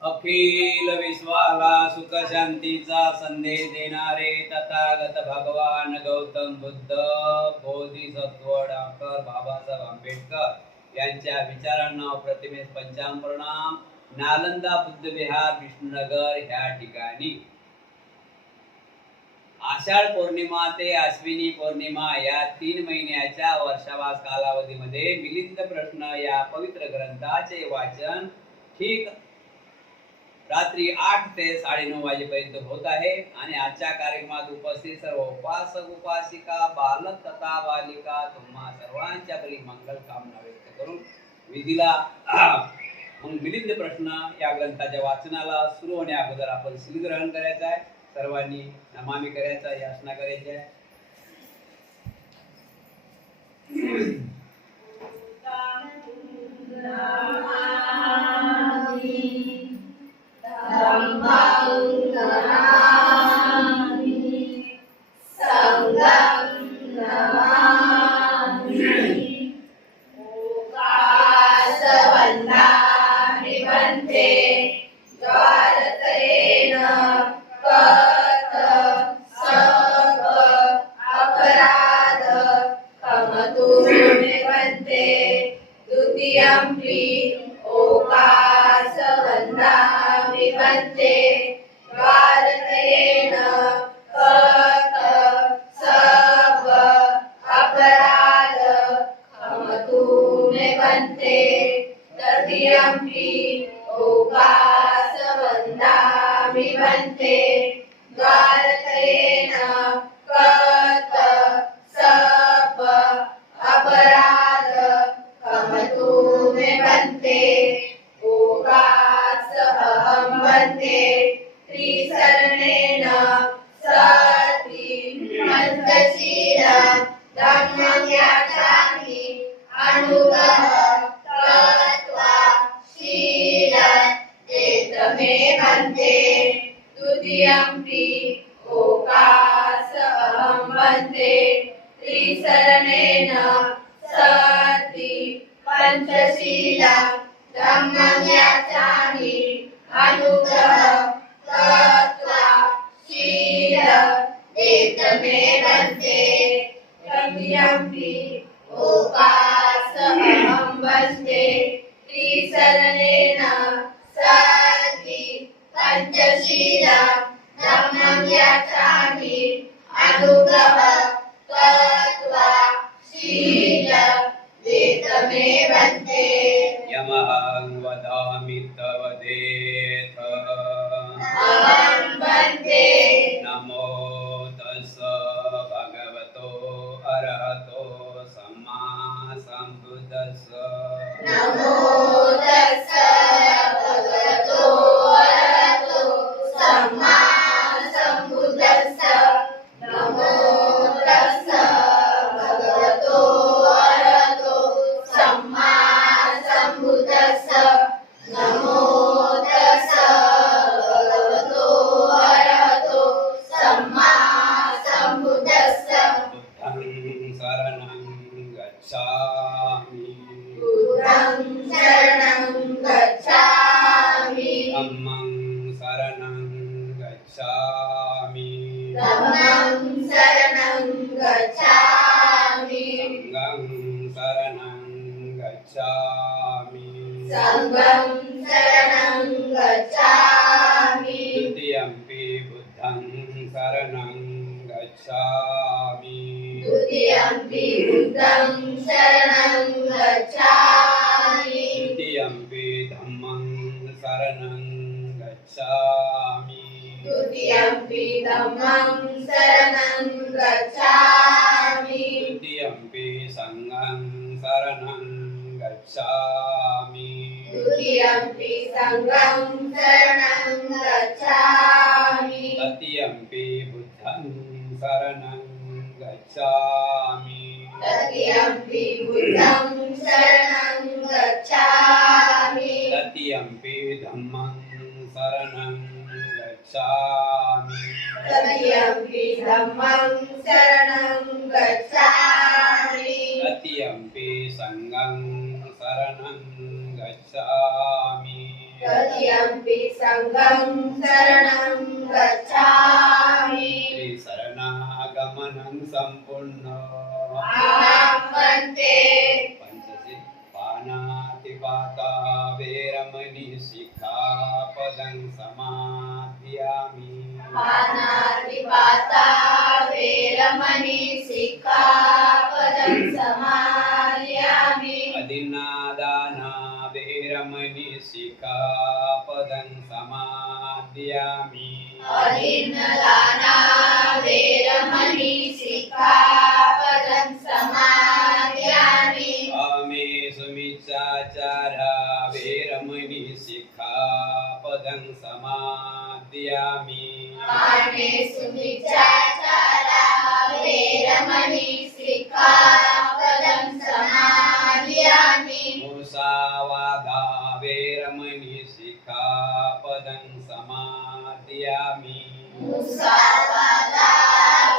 अखिल विश्वाला सुख शांतीचा संदेश देणारे तथागत भगवान गौतम बुद्ध बोधिसत्व डॉक्टर बाबासाहेब आंबेडकर यांच्या विचारांना प्रतिमेस पंचांग प्रणाम. नालंदा बुद्ध विहार विष्णुनगर ह्या ठिकाणी आषाढ पौर्णिमा ते अश्विनी पौर्णिमा या 3 महिन्याच्या वर्षावास कालावधीमध्ये मिलिंद प्रश्न या पवित्र ग्रंथाचे वाचन ठीक रात्री 8 ते 9:30 वाजेपर्यंत होत आहे. आणि आजच्या कार्यक्रमात उपस्थित सर्व उपासक उपासिका बालक तथा बालिका तुम्हा सर्वांच्या परी मंगल कामना व्यक्त करून विधीला मग मिलिंद प्रश्न या ग्रंथाच्या वाचनाला सुरू होण्या अगोदर आपण शीलग्रहण करायचं आहे. सर्वांनी नमामि करायचा, याचना करायची आहे. यमहं वदामि तव देथ नमो तस्स भगवतो अरहतो सम्मा सम्बुद्धस्स नमो तस्स भगवतो अरहतो सम्मा सम्बुद्धस्स नमो तस्स भगवतो अरहतो सम्मा सम्बुद्धस्स नमो तस्स भगवतो अरहतो सम्मा सम्बुद्धस्स बुद्धं शरणं गच्छामि बुद्धं शरणं गच्छामि धम्मं शरणं गच्छामि धम्मं शरणं गच्छामि संघं शरणं गच्छामि संघं शरणं गच्छामि द्वितीयंपि बुद्धं शरणं गच्छामि द्वितीयंपि बुद्धं शरणं गच्छामि तृतीयंपि धम्मं शरणं गच्छामि तृतीयंपि धम्मं शरणं गच्छामि तृतीयंपि संघं शरणं गच्छामि तृतीयंपि संघं शरणं गच्छामि तृतीयंपि बुद्धं शरणं गच्छामि तृतीयंपि बुद्धं शरणं गच्छामि तृतीयंपि धम्मं शरणं गच्छामि तृतीयंपि धम्मं शरणं गच्छामि तृतीयंपि संघं संघं शरणं गच्छामि त्रिशरणागमनं सम्पूर्ण अहं वन्दे पंचशील पानातिपाता वेरमणि सिक्खापदं समाधियामि पानातिपाता वेरमणि सिक्खापदं समादयामि अदिन्नादाना वेरमणि सिक्खापदं समाधियामि अदिन्नदाना वेरमणि सिक्खापदं समादयामि कामे सुमिच्चाचारा वेरमणि सिक्खापदं समाधियामि कामेषु मिथ्याचारा वेरमणि सिक्खापदं समादयामि मुसावादा वेरमणि सिक्खापदं समाधियामि मुसावादा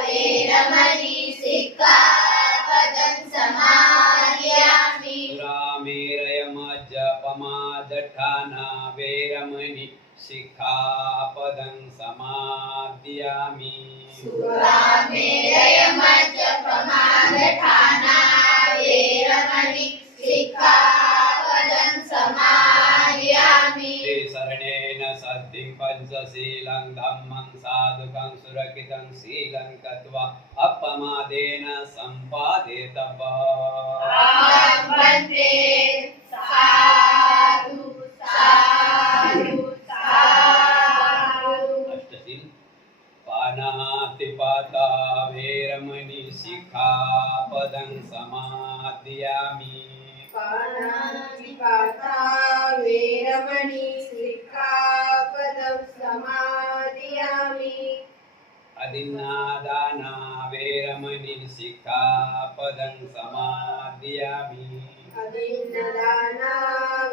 वेरमणि सिक्खापदं समादयामि सुरामेरयमज्जपमादठाना वेरमणि सिक्खापदं समाधियामि सुरामेरयमज्जपमादठाना वेरमणि सिक्खापदं समादयामि त्रिशरणेन सद्धिं पंचशीलं धम्मं साधुकं सुरक्षितं शीलं कृत्वा अपमादेन सम्पादेतव्यम् अहं वन्दे साधु साधु साधु अष्टशील पानातिपाता वेरमणि सिक्खापदं समाधियामि पानातिपाता वेरमणि सिक्खापदं समादयामि अदिन्नादाना वेरमणि सिक्खापदं समाधियामि अदिन्नदाना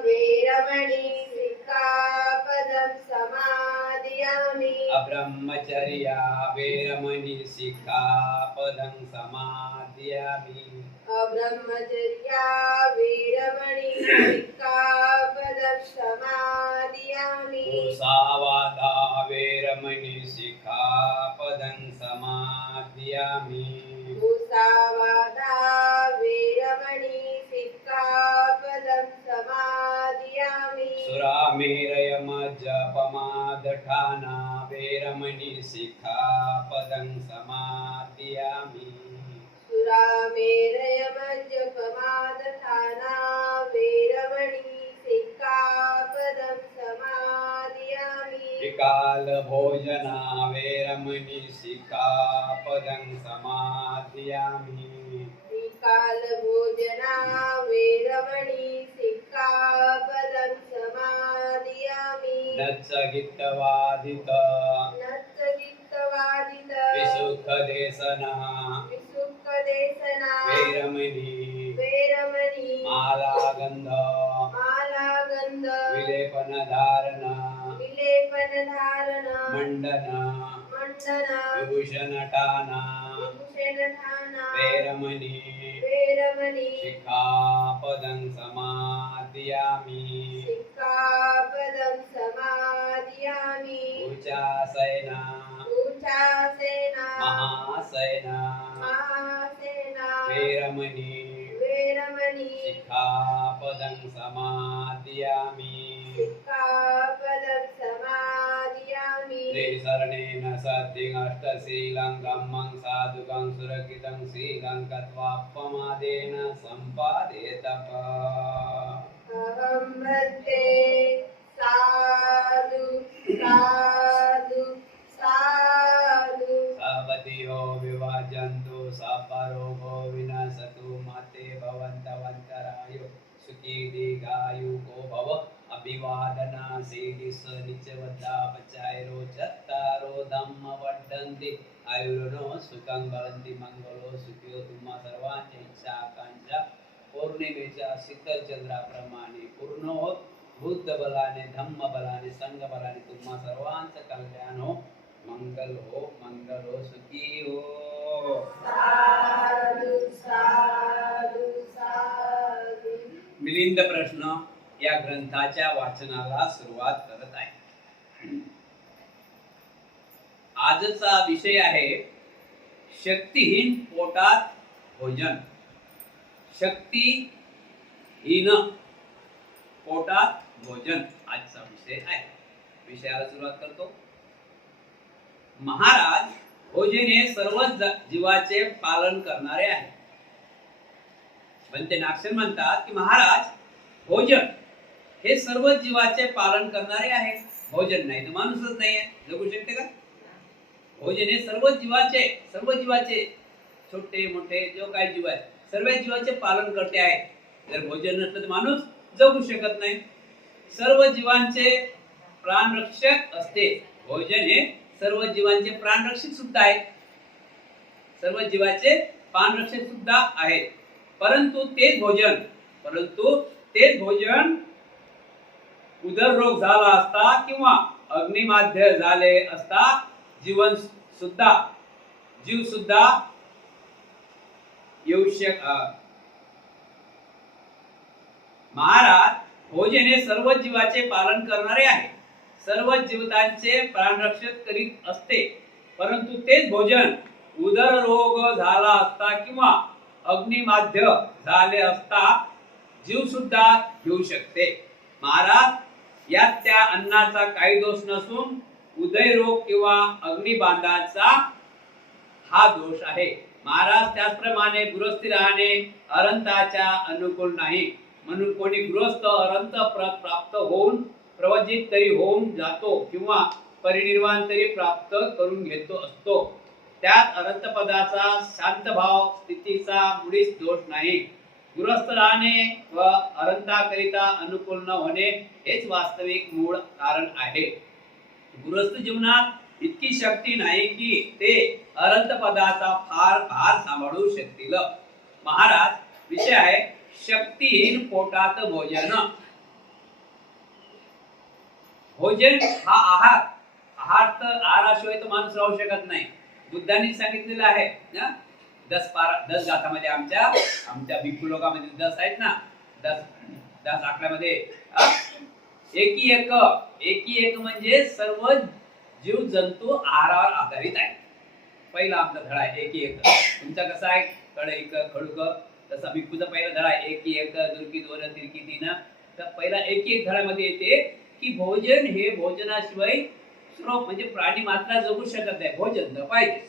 वेरमणि सिक्खापदं समादयामि अब्रह्मचर्या वेरमणि सिक्खापदं समाधियामि अब्रह्मचर्या वेरमणि सिक्खापदं समादयामि मुसावादा वेरमणि सिक्खापदं समाधियामि मुसावादा वेरमणि सिक्खापदं समादयामि सुरामेरयमज्जपमादठाना वेरमणि सिक्खापदं समाधियामि सुरामेरयमज्जपमादठाना वेरमणि सिक्खापदं समादयामि त्रिकालभोजना वेरमणि सिक्खापदं समाधियामि त्रिकालभोजना वेरमणि सिक्खापदं समादयामि नत्सगितवादित नत्सगितवादित विसुखदेशना विसुखदेशना वेरमणि वेरमणि मालागन्ध मालागन्ध विलेपनधारण विलेपनधारण मंडन मंडन विभूषणठाना विभूषणठाना वेरमणि वेरमणि सिक्खापदं समाधियामि सिक्खापदं समादयामि उचासैना उचासेना महासैना महासेना वेरमणि वेरमणि सिक्खापदं समाधियामि सिक्खापदं समादयामि त्रिशरणेन सद्धिं अष्टशीलं धम्मं साधुकं सुरक्षितं शीलं कृत्वा अपमादेन सम्पादेतव्यम् अहं वन्दे साधु साधु साधु सवतियो विभाजन्तु सपरोगो विनशतु मते भवन्तवन्तरायो सुखी दीर्घायुको भव अभिवादना सीदिस नित्यवद्धा पचायरो चत्तारो धम्म वर्धन्ति आयुर्नो सुखं भवन्ति मंगलो सुखियो तुम्हा सर्वांच्या इच्छा आकांक्षा पौर्णिमेच्या शीतल चंद्राप्रमाणे पूर्ण होत बुद्ध बलाने धम्म बलाने संघ बलाने तुम्हा सर्वांचं कल्याण हो मंगल हो सुखी हो साधु साधु साधु मिलिंद प्रश्न या ग्रंथाच्या वाचनाला सुरुवात करत आहे. आजचा विषय आहे शक्तिहीन पोटात भोजन. शक्तिहीन पोटात भोजन आजचा विषय आहे. विषयाला सुरुवात करतो. महाराज भोजन हे सर्व जीवाचे पालन करणारे आहे. बनते नागसेन म्हणतात की महाराज भोजन हे सर्व जीवाचे पालन करणारे आहे. भोजन नाही तर माणूसच नाही आहे, जगू शकते का? भोजन हे सर्व जीवाचे छोटे मोठे जो काही जीव आहे सर्व जीवाचे पालन करते आहे. जर भोजन नसलं तर माणूस जगू शकत नाही. सर्व जीवांचे प्राणरक्षक असते. भोजन हे सर्व जीवांचे प्राणरक्षक सुद्धा आहे. सर्व जीवाचे प्राणरक्षक सुद्धा आहे. परंतु तेच भोजन उदररोग झाला असता किंवा अग्निमाध्य झाले असता जीव सुद्धा येऊ महाराज भोजन हे सर्व जीवाचे पालन करणारे आहे. सर्व जीवितांचे प्राणरक्षण करीत असते. परंतु तेच भोजन उदररोग झाला असता किंवा अग्निमाध्य झाले असता जीव सुद्धा घेऊ शकते. महाराज यात त्या अन्नाचा काही दोष नसून उदयरोग किंवा अग्निबाधाचा हा दोष आहे. महाराज त्याचप्रमाणे गृहस्थी राहणे अरंताच्या अनुकूल नाही. म्हणून कोणी गृहस्थ अरंत प्राप्त होऊन प्रवजित तरी होऊन जातो किंवा परिनिर्वाण तरी प्राप्त करून घेतो असतो. त्यात अरंत पदाचा शांतभाव स्थितीचा मुळीच दोष नाही. गृहस्थ राहणे व अरंताकरिता अनुकूल न होणे हेच वास्तविक मूळ कारण आहे. गृहस्थ जीवनात इतकी शक्ती नाही की ते अरंत पदाचा भार सांभाळू शकतील. महाराज विषय आहे शक्तिहीन पोटात भोजन. भोजन हा आहार तर आहाराशिवाय तर माणूस राहू शकत नाही. बुद्धांनी सांगितलेलं आहे ना 10 गाथामध्ये आमच्या भिक्खू लोकांमध्ये 10 आहेत ना 10 आकड्यामध्ये एकी एक म्हणजे सर्व जीव जंतू आहारावर आधारित आहे. पहिला आपला धडा आहे एकी एक. तुमचा कसा आहे कढईक खडूक तसा भिक्खूचा पहिला धडा आहे एकी एक दुर्की दोन तिरकी तीन. तर पहिला एकी एक धड्यामध्ये येते की भोजन हे भोजनाशिवाय म्हणजे प्राणी मात्र जगू शकत नाही. भोजन तर पाहिजे.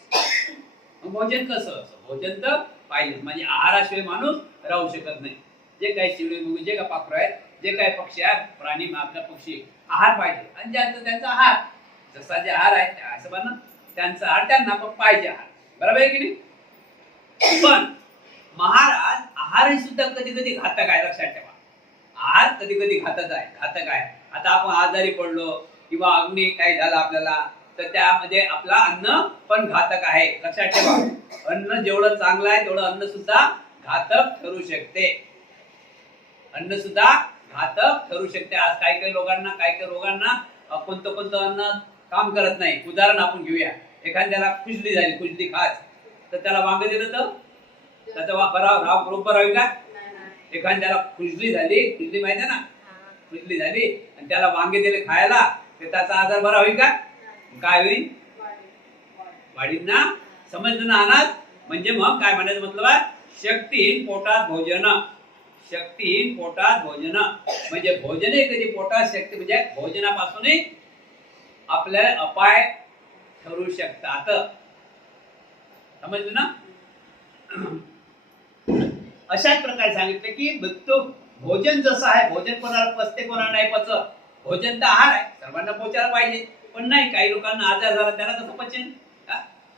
भोजन कसं भोजन तर पाहिजे म्हणजे आहाराशिवाय माणूस राहू शकत नाही. जे काही चिडू जे काही पाखरं आहेत जे काही पक्षी आहेत प्राणी मात्र पक्षी आहार पाहिजे. आणि ज्यांचा त्यांचा आहार जसा जे आहार आहे त्या हिशोबानं त्यांचा आहार त्यांना पण पाहिजे आहार. बरोबर आहे की नाही? पण महाराज आहार सुद्धा कधी कधी घातक आहे. लक्षात ठेवा आहार कधी कधी घातक आहे. आता आपण आजारी पडलो किंवा अग्नी काही झालं आपल्याला तर त्यामध्ये आपला अन्न पण घातक आहे. लक्षात ठेवा अन्न जेवढं चांगलं आहे तेवढं अन्न सुद्धा घातक ठरू शकते. अन्न सुद्धा घातक ठरू शकते. आज काही रोगांना कोणतं अन्न काम करत नाही. उदाहरण आपण घेऊया. एखाद्याला खुजली खास तर त्याला वांग दिलं तर त्याचा बरोबर राहील का? एखाद्याला खुजली माहिती आहे ना खुजली झाली आणि त्याला वांगे दिले खायला तर त्याचा आजार बरा होईल का? काय होईल? वाढील ना. समजलं ना अनाज? म्हणजे मग काय म्हणायचं मतलब आहे शक्तिहीन पोटात भोजन. शक्तिहीन पोटात भोजन म्हणजे भोजन कधी पोटात शक्ती म्हणजे भोजनापासूनही आपल्याला अपाय ठरू शकतात. समजलं ना? अशाच प्रकारे सांगितलं की तो भोजन जसं आहे भोजन कोणाला पचते कोणाला नाही पचत. भोजन तर आहार आहे सर्वांना पोचायला पाहिजे. पण नाही काही लोकांना आजार झाला त्याला कसं पचेल?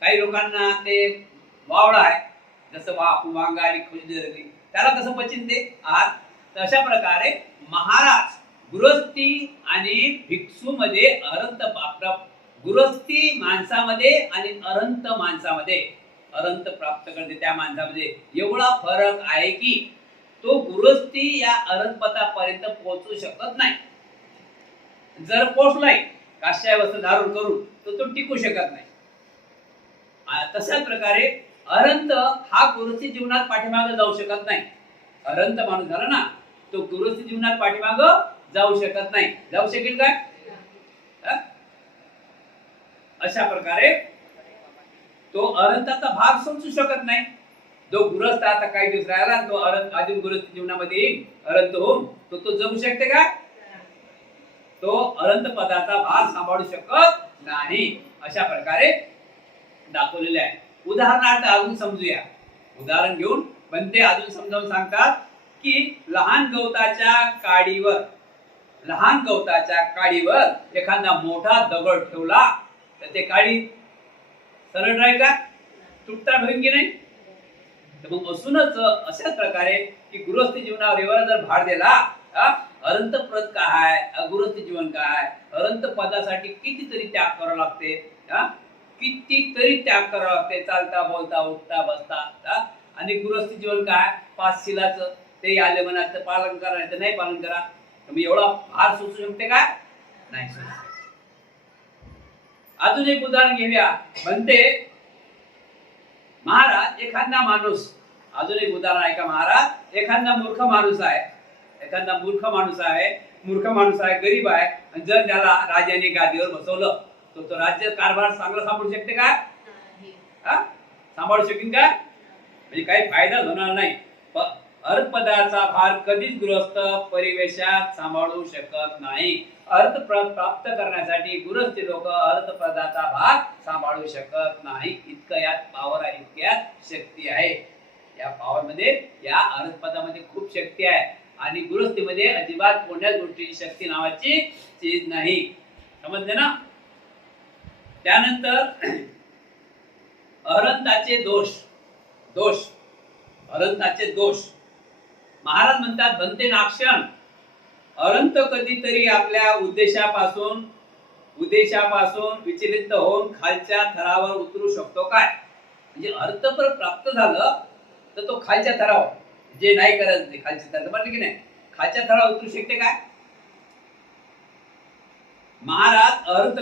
काही लोकांना ते वावळं आहे जसं वांगा आणि खुजली झाली त्याला कसं पचेल ते आहार. तर अशा प्रकारे महाराज गृहस्थी आणि भिक्षू मध्ये गृहस्थी माणसामध्ये आणि अरंत प्राप्त करते त्या माणसामध्ये एवढा फरक आहे की तो गृहस्थी या अरंतपदापर्यंत पोहोचू शकत नाही. जर पोहोचलाय काश्य वस्त्र धारण करून तर तो टिकू शकत नाही. तशाच प्रकारे अरंत हा गृहस्थी जीवनात पाठीमागे जाऊ शकत नाही. अरंत माणूस झाला ना तो गृहस्थी जीवनात पाठीमागे जाऊ शकत नाही. जाऊ शकेल काय? अशा प्रकारे तो अनंताचा भाग समजू शकत नाही. जो गृहस्थ आता काही दिवस राहिला तो अजून गृहस्थ जीवनामध्ये येईल अनंत होऊन तो जगू शकते का? तो अनंत पदाचा भाग सांभाळू शकत नाही. अशा प्रकारे दाखवलेले आहे. उदाहरणार्थ अजून समजूया. उदाहरण घेऊन बनते अजून समजावून सांगतात की लहान गवताच्या काडीवर एखादा मोठा दगड ठेवला तर ते काडी सरळ राहील का? तुटता होईल की नाही? तर मग असूनच अशाच प्रकारे की गृहस्थ जीवनावर जर भार दिला, अनंत पद काय, अगृहस्थ जीवन काय, अनंत पदासाठी कितीतरी त्याग करावा लागते, कितीतरी त्याग करावा लागते, चालता बोलता उठता बसता. आणि गृहस्थ जीवन काय, 5 शिलाचं ते आले मनात पालन करा नाही तर नाही पालन करा. तुम्ही एवढा भार सोसू शकते का? नाही सोसू शकत. अजून एक उदाहरण घेऊया. म्हणते महाराज एखादा माणूस, अजून एक उदाहरण ऐका. महाराज एखादा मूर्ख माणूस आहे, गरीब आहे, आणि जर त्याला राजाने गादीवर बसवलं तर तो राज्य कारभार चांगला सांभाळू शकते का? सांभाळू शकेल का? म्हणजे काही फायदा होणार नाही. अर्थपदाचा भार कधीच गृहस्थ परिवेशात सांभाळू शकत नाही. अर्थ प्राप्त करण्यासाठी गृहस्थ लोक अर्थपदाचा भाग सांभाळू शकत नाही. इतकं यात पावर आहे, इतक्यात शक्ती आहे. या पावर मध्ये, या अर्थपदामध्ये खूप शक्ती आहे. आणि गृहस्थीमध्ये अजिबात कोणत्याच गोष्टीची शक्ती नावाची चीज नाही. समजले ना? त्यानंतर अरंताचे दोष. महाराज म्हणतात बनते नाक्षण, अनंत कधीतरी आपल्या उद्देशापासून विचलित होऊन खालच्या थरावर उतरू शकतो काय? म्हणजे अर्थ प्राप्त झालं तर तो खालच्या थरावर, जे नाही करत नाही खालच्या थरावर, म्हटलं की नाही, खालच्या थरावर उतरू शकते काय? महाराज अनंत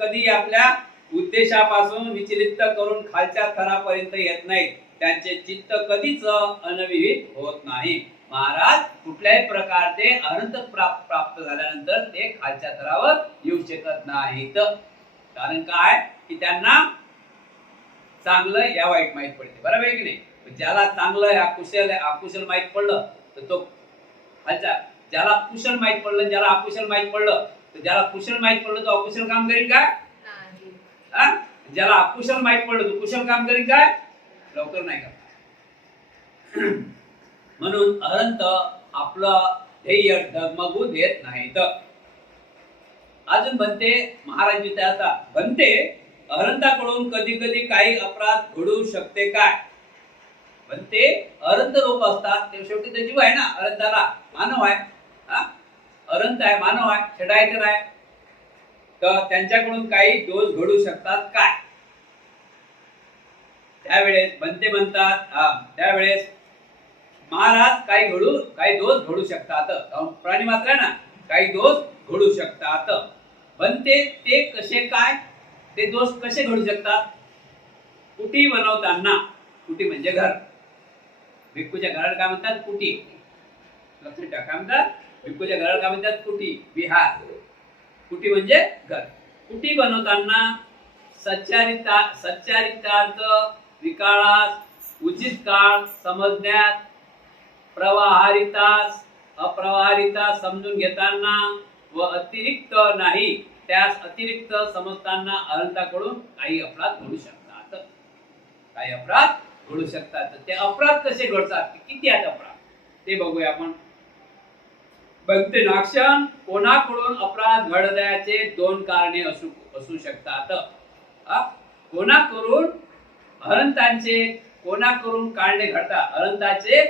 कधी आपल्या उद्देशापासून विचलित करून खालच्या थरापर्यंत येत नाही. त्यांचे चित्त कधीच अनविहित होत नाही. महाराज कुठल्याही प्रकारचे अनंत प्राप्त झाल्यानंतर ते खालच्या थरावर येऊ शकत नाहीत. कारण काय की त्यांना चांगलं या वाईट माहित पडते. बरोबर आहे की नाही? ज्याला चांगलं अकुशल माहित पडलं तर तो खालच्या, ज्याला कुशल माहित पडलं, ज्याला अकुशल माहित पडलं, तर ज्याला कुशल माहित पडलं तो अकुशल काम करेल का? ज्याला अकुशल माहित पडलं तो कुशल काम करेल काय? लवकर नाही करणार. म्हणून अनंत आपलं ध्येय डगमगू देत नाहीत. अजून बनते महाराज विचारतात, बनते अनंताकडून कधी कधी काही अपराध घडू शकते काय? बनते अनंत लोक असतात, ते शेवटी ते जीव आहे ना, अनंताला मानव आहे, अनंत आहे, मानव आहे, छेडायचं नाही. तर त्यांच्याकडून काही दोष घडू शकतात काय? त्यावेळेस बनते म्हणतात, त्यावेळेस महाराज काही दोष घडू शकतात. प्राणी मात्र आहे ना, काही दोष घडू शकतात. बनते ते कसे काय? ते दोष कसे घडू शकतात? कुटी बनवताना, कुटी म्हणजे घर, भिक्खूच्या घराला काय म्हणतात? कुटी. लक्षात ठेवा, काय म्हणतात? भिक्खूच्या घराला काय म्हणतात? कुटी, विहार. कुटी म्हणजे घर. कुटी बनवताना सच्चारित्रार्थ विकाळास उचित काळ समजण्यात, अप्रवाहारिता समजून घेताना व अतिरिक्त नाही त्यास अतिरिक्त समजताना अनंताकडून काही अपराध घडू शकतात. ते अपराध कसे घडतात, किती आहेत अपराध ते बघूया आपण. बनते नाक्षण, कोणाकडून अपराध घडण्याचे 2 कारणे असू शकतात. कोणाकडून कारणे घडतात, अनंताचे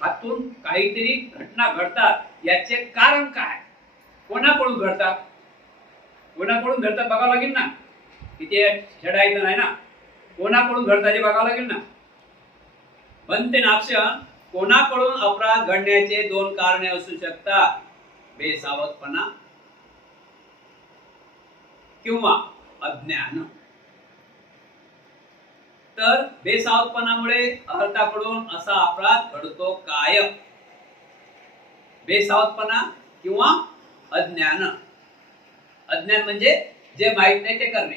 हातून काहीतरी घटना घडतात, याचे कारण काय? कोणाकडून घडतात बघावं लागेल ना, तिथे छेडायचं नाही ना, कोणाकडून घडतात हे बघावं लागेल ना. बनते नाक्षण, कोणाकडून अपराध घडण्याचे 2 कारणे असू शकतात. बेसावधपणा किंवा अज्ञान. तर बेसावधपणामुळे अनंताकडून असा अपराध घडतो काय? बेसावधपणा किंवा अज्ञान. अज्ञान म्हणजे जे माहित नाही ते करणे.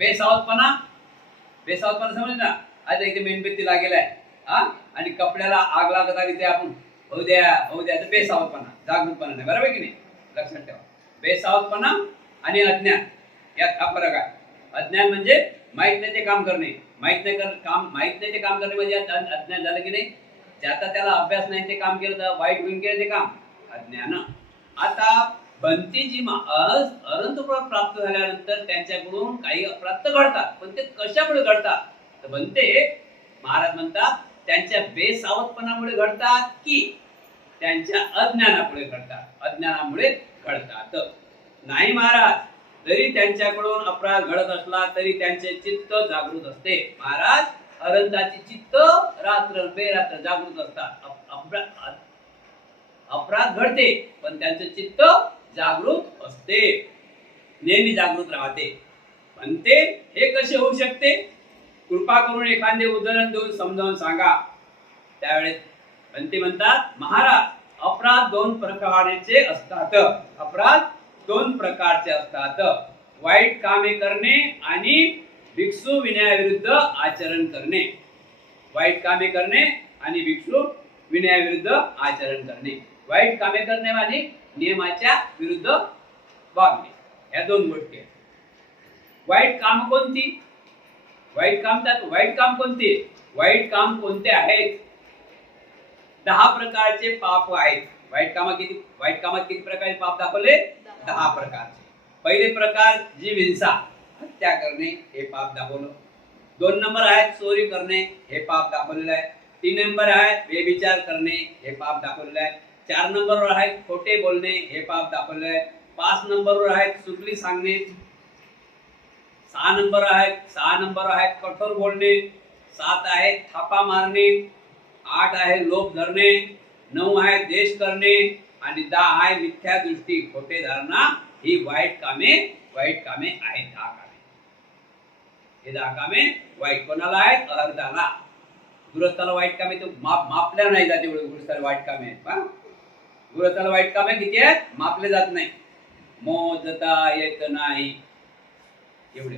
बेसावधपणा समजलं ना. आता इथे मेणबत्ती लागेल आहे हा, आणि कपड्याला आग लागत आली ते आपण होऊ द्या तर बेसावधपणा, जागृतपणा नाही. बरोबर की नाही? लक्षात ठेवा. बेसावधपणा आणि अज्ञान यात हा फरक आहे. अज्ञान म्हणजे माहित नाही ते काम करणे, माहित नाही ते काम करणे म्हणजे अज्ञान झालं की नाही. ज्याचा त्याला अभ्यास नाही ते काम केलं तर वाईट होऊन केलं ते काम अज्ञान. आता बंतीजी अनंत प्राप्त झाल्यानंतर त्यांच्याकडून काही अपराध घडतात, पण ते कशामुळे घडतात तर बनते महाराज म्हणतात त्यांच्या बेसावधपणामुळे घडतात की त्यांच्या अज्ञानामुळे घडतात. नाही महाराज, जरी त्यांच्याकडून अपराध घडत असला तरी त्यांचे चित्त जागृत असते. महाराज, अनंताची चित्त रात्र बेरात्र जागृत असतात. अपराध घडते पण त्यांचे चित्त जागृत असते, नेहमी जागृत राहते. म्हणते हे कसे होऊ शकते? कृपा करून एखादे उदाहरण देऊन समजावून सांगा. त्यावेळेस म्हणते म्हणतात महाराज, अपराध दोन प्रकारचे असतात. वाईट कामे करणे आणि भिक्षू विनयाविरुद्ध आचरण करणे. वाईट कामे करणे आणि भिक्षू विनयाविरुद्ध आचरण करणे. वाईट कामे करणे आणि नियमाच्या विरुद्ध वागणे, या दोन गोष्टी आहेत. वाईट काम कोणती? वाईट काम कोणते आहेत? 10 प्रकारचे पाप आहेत. वाईट कामात किती प्रकारचे पाप दाखवले? 10 प्रकारचे. पहिले प्रकार जीव हिंसा, हत्या करणे, हे पाप दाखवलं. 2 नंबर आहे चोरी करणे, हे पाप दाखवलेलं आहे. 3 नंबर आहे व्यभिचार करणे, हे पाप दाखवलेलं आहे. 4 नंबरवर आहे खोटे बोलणे, हे पाप दाखवलेलं आहे. 5 नंबरवर आहे चुगली सांगणे. 6 नंबर आहे कठोर बोलणे. 7 आहे थापा मारणे. 8 आहे लोभ धरणे. 9 आहे देश करणे आणि 10 आहे मिथ्या दृष्टी, खोटे धारणा. ही वाईट कामे आहेत. 10 कामे. हे 10 कामे वाईट कोणाला आहेत? अर्धाला. गृहस्थाला वाईट कामे तर मापल्या नाही जात एवढे. गृहस्थाला वाईट कामे आहेत. गृहस्थाला वाईट कामे किती आहेत? मापले जात नाही. मोजता येत नाही एवढे.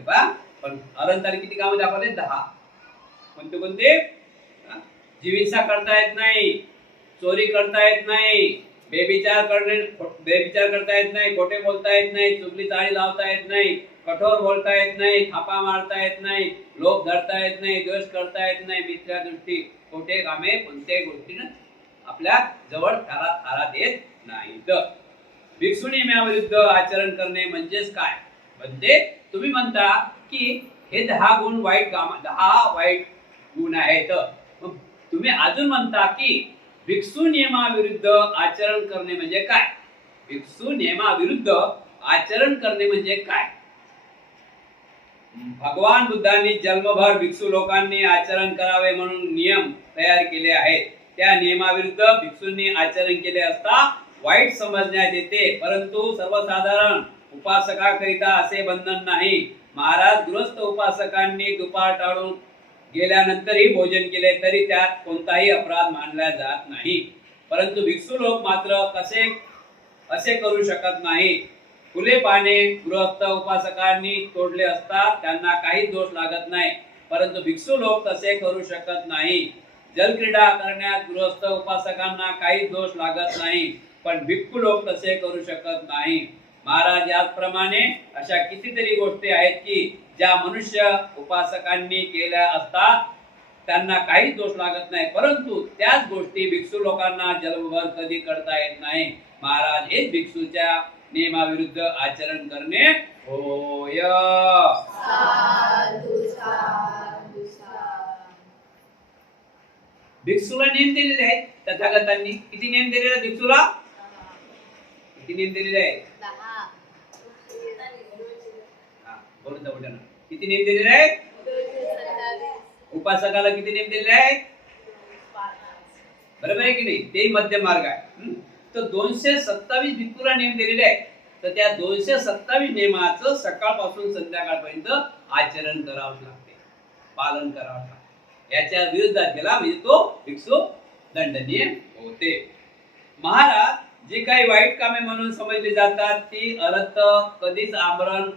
पण अनंताने किती कामे दाखवले? 10. कोणते? जीविका करता येत नाही, चोरी करता येत नाही, बेविचार करता येत नाही, खोटे बोलता येत नाही, चुगली चाळी लावता येत नाही, कठोर बोलता येत नाही, थापा मारता येत नाही, लोभ धरता येत नाही, द्वेष करता येत नाही, मिथ्या दृष्टी, खोटे कामे कोणत्याही गोष्टीनं आपल्या जवळ थारात येत नाहीत. भिक्षू नियमाविरुद्ध आचरण करणे म्हणजेच काय? म्हणजे तुम्ही म्हणता की हे 10 गुण 10 वाईट गुण आहेत. तुम्ही अजून म्हणता की भिक्षू नियमाविरुद्ध आचरण करणे म्हणजे काय? भिक्षू नियमाविरुद्ध आचरण करणे म्हणजे काय? भगवान बुद्धांनी जन्मभर भिक्षू लोकांनी आचरण करावे म्हणून नियम तयार केले आहेत. त्या नियमाविरुद्ध भिक्षूंनी आचरण केले असता वाईट समजण्यात येते, परंतु सर्वसाधारण उपासकाकरिता असे बंधन नाही. महाराज, गृहस्थ उपासकांनी दुपार टाळून गेल्यानंतरही भोजन केले तरी त्यात कोणताही अपराध मानला जात नाही. परंतु भिक्षू लोक मात्र असे करू शकत नाही. फुले पाने गृहस्थ उपासकांनी तोडले असता त्यांना काही दोष लागत नाही, परंतु भिक्षू लोक तसे करू शकत नाही. जलक्रीडा करण्यात गृहस्थ उपासकांना काही दोष लागत नाही, पण भिक्षू लोक तसे करू शकत नाही. महाराज, याचप्रमाणे अशा कितीतरी गोष्टी आहेत की ज्या मनुष्य उपासकांनी केल्या असतात त्यांना काही दोष लागत नाही, परंतु त्याच गोष्टी भिक्षू लोकांना जन्मभर कधी करता येत नाही. महाराज, हेच भिक्षूच्या नियमाविरुद्ध आचरण करणे होय. भिक्षूला नियम दिलेले आहेत तथागतांनी. किती नियम दिलेले आहेत भिक्षूला? किती नियम दिलेले आहेत? 10. किती नियम दिलेले आहेत? उपासकाला किती नियम दिलेले आहेत? बरोबर आहे की नाही? ते मध्यम मार्ग आहे. तर 227 भिक्षूला नियम दिलेले आहेत. तर त्या 227 नियमाचं सकाळपासून संध्याकाळपर्यंत आचरण करावं लागते, पालन करावं लागते. याच्या विरुद्धात गेला म्हणजे तो भिक्षू दंडनीय होते. महाराज, जी काही वाईट कामे म्हणून समजली जातात ती अर्थ कधीच आमरण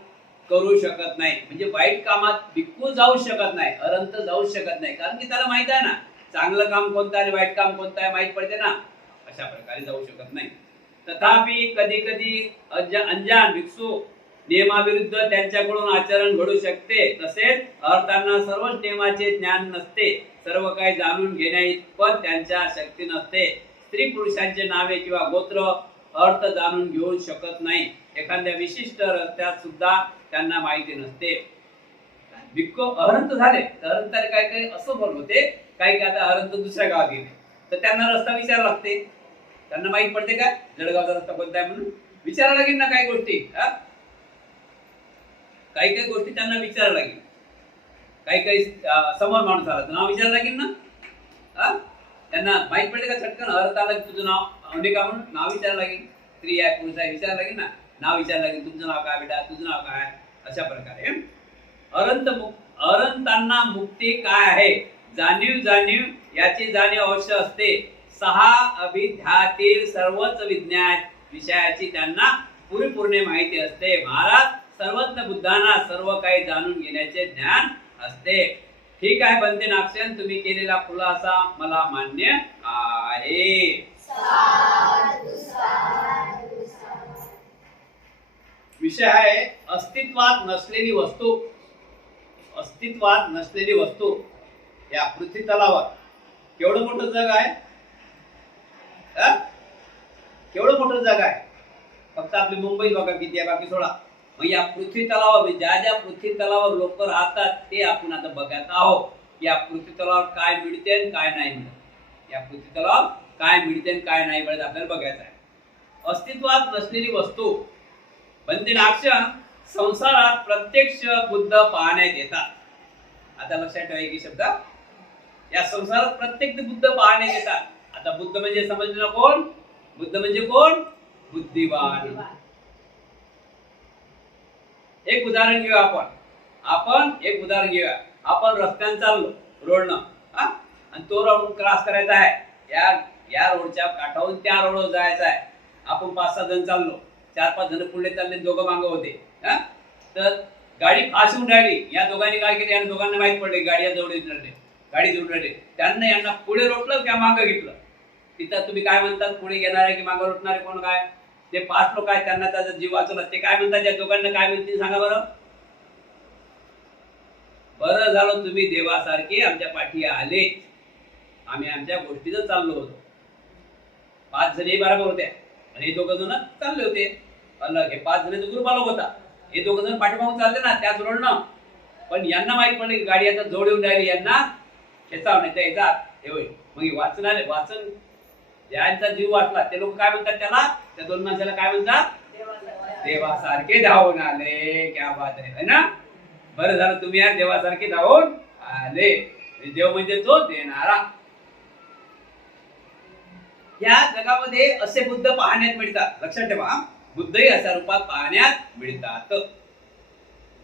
करू शकत नाही. म्हणजे वाईट कामात भिक्खू जाऊ शकत नाही, अरंत जाऊ शकत नाही, कारण की त्याला माहित आहे ना चांगलं काम कोणतं आणि वाईट काम कोणतं आहे, माहित पडते ना. अशा प्रकारे जाऊ शकत नाही. तथापि कधी कधी अंजान भिक्षू नियमाविरुद्ध त्यांच्याकडून आचरण घडू शकते. तसेच अर्थांना सर्वच नियमाचे ज्ञान नसते, सर्व काही जाणून घेण्याइतपत त्यांच्या शक्ती नसते. स्त्री पुरुषांचे नावे किंवा गोत्र अर्थ जाणून घेऊ शकत नाही. एखाद्या विशिष्ट रस्त्यात सुद्धा त्यांना माहिती नसते. भिक्खू अहंत झाले तर अहंताने काय काय असं बोल होते, काही काय आता अहंत दुसऱ्या गावात गेले तर त्यांना रस्ता विचारावा लागते. त्यांना माहित पडते का जळगावचा रस्ता कोणता आहे म्हणून? विचारावं लागेल ना काही गोष्टी. काही काही गोष्टी त्यांना विचारावं लागेल. काही काही समोर माणूस आला तर नाव विचारावं लागेल ना. त्यांना माहित पडते का चटकन अर्थ आला तुझं नाव अनेका म्हणून नाव विचारावं लागेल. स्त्री आहे पुरुष आहे विचारावं लागेल ना, नाव विचारावं लागेल. तुमचं नाव काय बेटा, तुझं नाव काय. अशा प्रकारे अरंतांना मुक्ती काय आहे जाणीव याची जाणीव अवश्य असते. 6 अभिध्यातील सर्वच विज्ञान विषयाची त्यांना पूर्ण माहिती असते. महाराज सर्वज्ञ बुद्धांना सर्व काही जाणून घेण्याचे ज्ञान असते. ठीक आहे बनते नाक्षण, तुम्ही केलेला खुलासा मला मान्य आहे. विषय आहे अस्तित्वात नसलेली वस्तू. अस्तित्वात नसलेली वस्तू. या पृथ्वी तलावर केवढं मोठं जग आहे, केवढं मोठं जग आहे. फक्त आपली मुंबई बघा किती आहे, बाकी सोडा. मग या पृथ्वी तलावर ज्या पृथ्वी तलावर लोक राहतात ते आपण आता बघत आहोत. या पृथ्वी तलावर काय मिळते आणि काय नाही मिळत. या पृथ्वी तलावर काय मिळते आणि काय नाही मिळत आपल्याला बघायचं आहे. अस्तित्वात नसलेली वस्तू बनते नाक्षण. संसारात प्रत्यक्ष बुद्ध पाहण्यात येतात. आता लक्षात ठेवा एक शब्द, या संसारात प्रत्येक बुद्ध पाहण्यात येतात. आता बुद्ध म्हणजे समजलं ना कोण? बुद्ध म्हणजे कोण? बुद्धिवान. एक उदाहरण घेऊया आपण एक उदाहरण घेऊया. आपण रस्त्याने चाललो रोडनं, आणि तो रोड क्रॉस करायचा आहे. या रोडच्या काठावरून त्या रोडवर जायचं आहे. आपण 5-6 जण चाललो, 4-5 जण पुढे चालले, दोघं मागं होते. तर गाडी फास्ट होऊन राहिली. या दोघांनी काय केलं, या दोघांना माहित पडले गाडी जवळ गाडी जोडून राहिली. त्यांना यांना पुढे लोटलं किंवा मागं घेतलं. तिथं तुम्ही काय म्हणतात, पुढे घेणारे की मागं लोटणारे कोण? काय ते 5 लोक आहेत, त्यांना त्याचा जीव वाचवला. ते काय म्हणतात, या दोघांना काय म्हणतील सांगा बरं. बरं झालं तुम्ही देवासारखे आमच्या पाठी आले, आम्ही आमच्या गोष्टीचं चाललो होतो. 5 जण बरोबर होत्या आणि हे 2 जण चालले होते. हे 5 जणांचा ग्रुप आलो होता. हे 2 जण पाठीमागून चालले ना त्याच रोडनं. पण यांना माहित पडले की गाडी आता जवळ येऊन राहिली, यांना खेचाव नाही त्या येतात. हे होईल मग वाचन ज्यांचा जीव वाचला ते लोक काय म्हणतात त्याला, त्या 2 माणसाला काय म्हणतात? देवासारखे धावून आले. क्या बात आहे ना. बरं झालं तुम्ही या देवासारखे धावून आले. देव म्हणजे तो देणारा. या जगामध्ये असे बुद्ध पाहण्यात मिळतात. लक्षात ठेवा, बुद्धही अशा रूपात पाहण्यात मिळतात.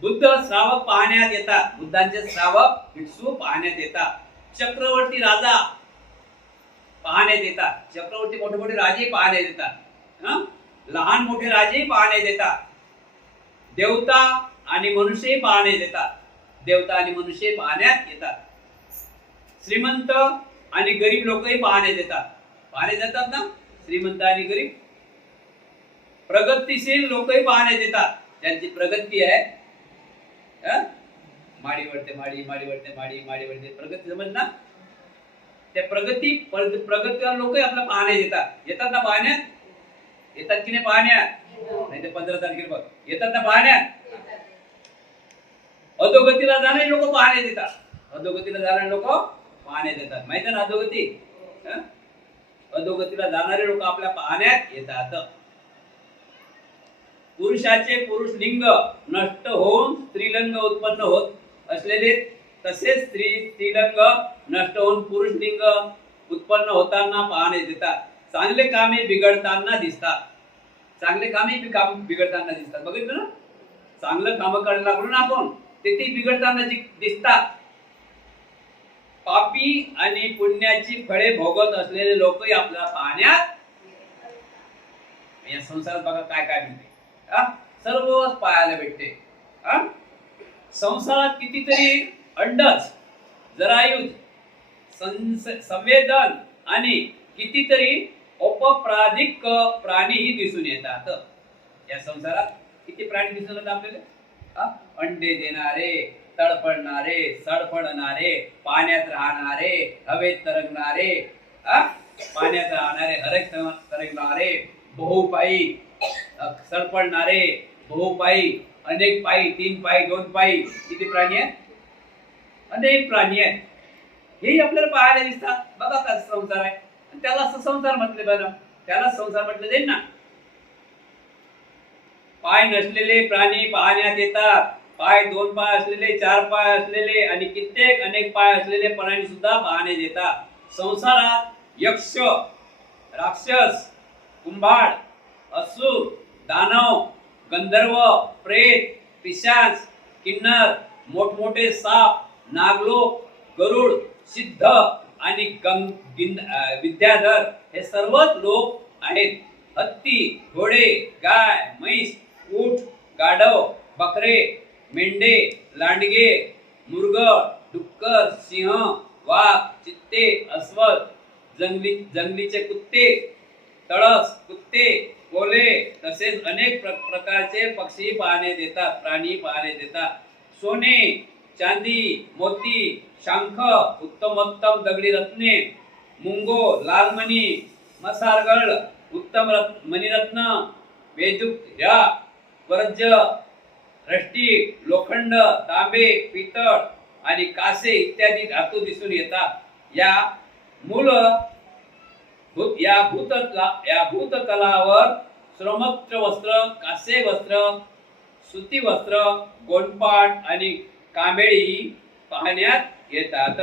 बुद्ध श्रावक पाहण्यात येतात. बुद्धांचे श्रावक भिक्षू पाहण्यात येतात. चक्रवर्ती राजा पाहण्यात येतात. चक्रवर्ती मोठे मोठे राजे पाहण्यात येतात. लहान मोठे राजे पाहण्यात येतात. देवता आणि मनुष्य पाहण्यात येतात. देवता आणि मनुष्य पाहण्यात येतात. श्रीमंत आणि गरीब लोकही पाहण्यात येतात. पाहण्यात येतात ना, श्रीमंत आणि गरीब. प्रगतीशील लोकही पाहण्यात येतात. त्यांची प्रगती आहे, माडी वळते माडी, माडी वळते माडी, माडी वळते प्रगती, समज ना. त्या प्रगतीवर लोकही आपल्याला पाहण्यात येतात ना. पाहण्यात येतात की नाही? पाहण्यात नाही तर 15 तारखेला बघ येतात ना पाहण्यात. अधोगतीला जाणारे लोक पाहण्यात येतात. अधोगतीला जाणारे लोक पाहण्यात येतात. माहिती आहे ना अधोगती? अधोगतीला जाणारे लोक आपल्या पाहण्यात येतात. पुरुषाचे पुरुष लिंग नष्ट होऊन स्त्रीलिंग उत्पन्न होत असलेले, तसेच स्त्रीलिंग नष्ट होऊन पुरुष लिंग उत्पन्न होताना पाहण्यात येतात. चांगले कामे बिघडताना दिसतात. चांगले कामे बिघडताना दिसतात. बघितलं ना, चांगलं काम करायला लागलो ना आपण, ते बिघडताना दिसतात. पापी आणि पुण्याची फळे भोगत असलेले लोकही आपल्याला पाहण्यात या संसारात बघा काय काय मिळते, सर्वच पाहायला भेटते. संसारात कितीतरी अंडज, जरायुज, संवेदन आणि कितीतरी अपराधिक प्राणीही दिसून येतात. या संसारात किती प्राणी दिसून येतात आपल्याला? अंडे देणारे, तडफडणारे, सडफडणारे, पाण्यात राहणारे, हवेत तरंगणारे, पाण्यात राहणारे, हरेक तरंगणारे, बहुपायी, सडफडणारे, बहुपायी, अनेक पायी, 3 पायी, 2 पायी, किती प्राणी आहेत? अनेक प्राणी आहेत. हे आपल्याला पाहायला दिसतात. बघा का संसार आहे, त्याला असं संसार म्हटले बरं, त्याला संसार म्हटलं जाईल ना. पाय नसलेले प्राणी पाहण्यात येतात. पाय 2 पाय असलेले, 4 पाय असलेले आणि कित्येक अनेक पाय असलेले प्राणी सुद्धा पाहण्यात येतात. संसारात यक्ष, राक्षस, कुंभार, असुर, दानव, गंधर्व, प्रेत, पिशाच, किन्नर, मोठमोठे साप, नागलोक, गरुड, सिद्ध आणि विद्याधर हे सर्वच लोक आहेत. हत्ती, घोडे, गाय, म्हैस, ऊठ, गाढव, बकरे, मेंढे, लांडगे, मुरगळ, डुक्कर, सिंह, वाघ, चित्ते, अस्वल, जंगलीचे कुत्ते, तळस, कुत्ते, कोल्हे, तसेच अनेक प्रकारचे पक्षी पाहण्यात येतात, प्राणी पाहण्यात येतात. सोने, चांदी, मोती, शंख, उत्तमोत्तम दगडी रत्ने, मुंगो, लालमणी, मसारगळ, उत्तम मणिरत्न, वेदूक, हिरा, वर्ज्य, रष्टी, लोखंड, तांबे, पितळ आणि कासे इत्यादी धातू दिसून येतात. या भूततलावर श्रमत्र वस्त्र, कासे वस्त्र, सुती वस्त्र, गोंडपाट आणि कांबेळी पाहण्यात येतात.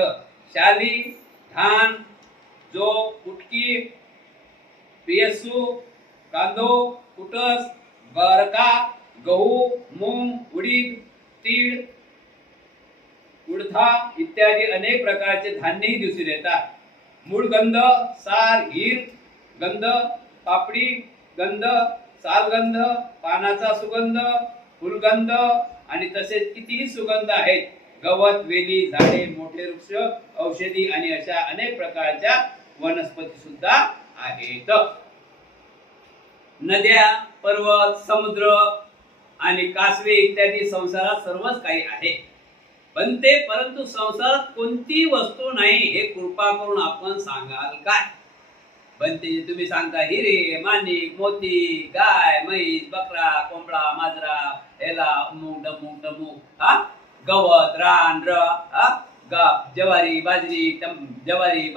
शाली, धान, जो, कुटकी, पियसू, कांदो, कुटस, बरका, गहू, मूग, उडीद, तीळ, उडथा इत्यादी अनेक प्रकारचे धान्यही दिसून येतात. मूळगंध, सार, हीर गंध, पापडी गंध, सालगंध, पानाचा सुगंध, फुलगंध आणि तसेच कितीही सुगंध आहेत. गवत, वेली, झाडे, मोठे वृक्ष, औषधी आणि अशा अनेक प्रकारच्या वनस्पती सुद्धा आहेत. नद्या, पर्वत, समुद्र आणि कासवे इत्यादी संसारात सर्वच काही आहे. बनते, परंतु संसारात कोणती वस्तू नाही हे कृपा करून आपण सांगाल काय? बनते जे तुम्ही सांगता हिरे, माणिक, मोती, गाय, म्हैस, बकरा, कोंबडा, माजरा, हेला, अमुक डमुक डमुक, गवत, रान, ज्वारी, बाजरी, ज्वारी,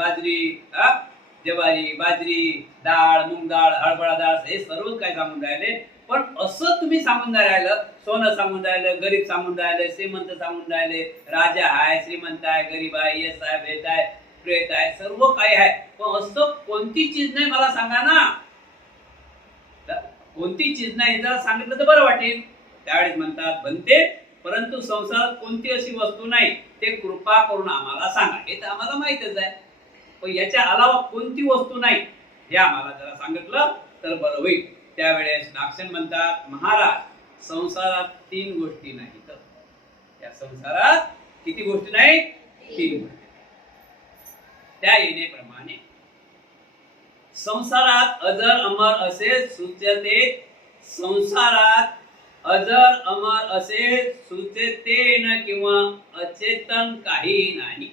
बाजरी, डाळ, मूग डाळ, हरभरा डाळ हे सर्व काय सांगून राहिले. पण असं तुम्ही सांगून राहिलं, सोनं सांगून राहिलं, गरीब सांगून राहिले, श्रीमंत सांगून राहिले, राजा आहे, श्रीमंत आहे, गरीब आहे, यश आहे, भेट आहे, प्रेत आहे, सर्व काही आहे. पण असं कोणती चीज नाही मला सांगा ना. कोणती चीज नाही जरा सांगितलं तर बरं वाटेल. त्यावेळेस म्हणतात बनते, परंतु संसारात कोणती अशी वस्तू नाही ते कृपा करून आम्हाला सांगा. हे तर आम्हाला माहितच आहे, पण याच्या अलावा कोणती वस्तू नाही हे आम्हाला जरा सांगितलं तर बरं होईल. त्यावेळेस नागसेन म्हणतात, महाराज संसारात 3 गोष्टी नाहीत. या संसारात किती गोष्टी नाहीत? 3 गोष्टी. त्या येण्याप्रमाणे संसारात अजर अमर असे सुचते, संसारात अजर अमर असे सुचेतेन किंवा अचेतन काही नाही.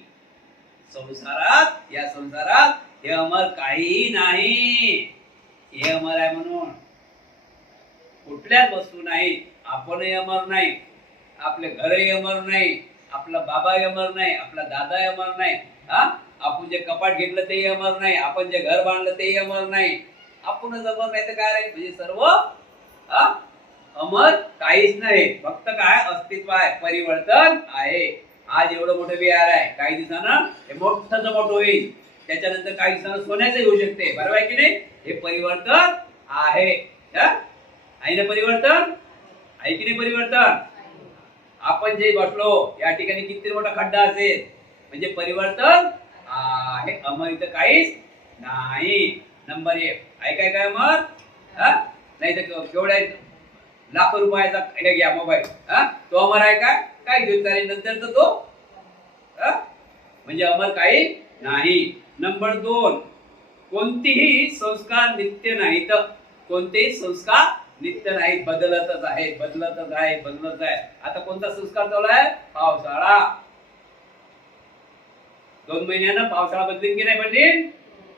संसारात, या संसारात हे अमर काहीही नाही. हे अमर आहे म्हणून कुठल्याच वस्तू नाही. आपणही अमर नाही, आपले घरही अमर नाही, आपला बाबाही अमर नाही, आपला दादाही अमर नाही, आपण जे कपाट घेतलं तेही अमर नाही, आपण जे घर बांधलं तेही अमर नाही. आपणच अमर नाही तर काय रे? म्हणजे सर्व अमर काहीच नाही. फक्त काय अस्तित्व आहे, परिवर्तन आहे. आज एवढं मोठं विहार आहे, काही दिवसानं हे मोठंच मोठं होईल. त्याच्यानंतर काही दिवसानं सोन्याचं होऊ शकते. बरोबर आहे की नाही? हे परिवर्तन आहे. आहे ना परिवर्तन? आहे की नाही परिवर्तन? आपण जे बसलो या ठिकाणी किती मोठा खड्डा असेल म्हणजे परिवर्तन आहे. अमर इथं काहीच नाही. नंबर 1 आहे काय काय अमर? नाही तर केवढ्या लाखो रुपयाचा हे घ्या मोबाईल, तो अमर आहे काय? काय घेऊन चालेल नंतर तर तो म्हणजे अमर काही नाही. नंबर 2, कोणतेही संस्कार नित्य नाहीत. कोणतेही संस्कार नित्य नाहीत, बदलतच आहे, बदलतच आहे, बदलत आहे. आता कोणता संस्कार चालू आहे? पावसाळा. 2 महिन्यानं पावसाळा बदलीन की नाही बदलीन?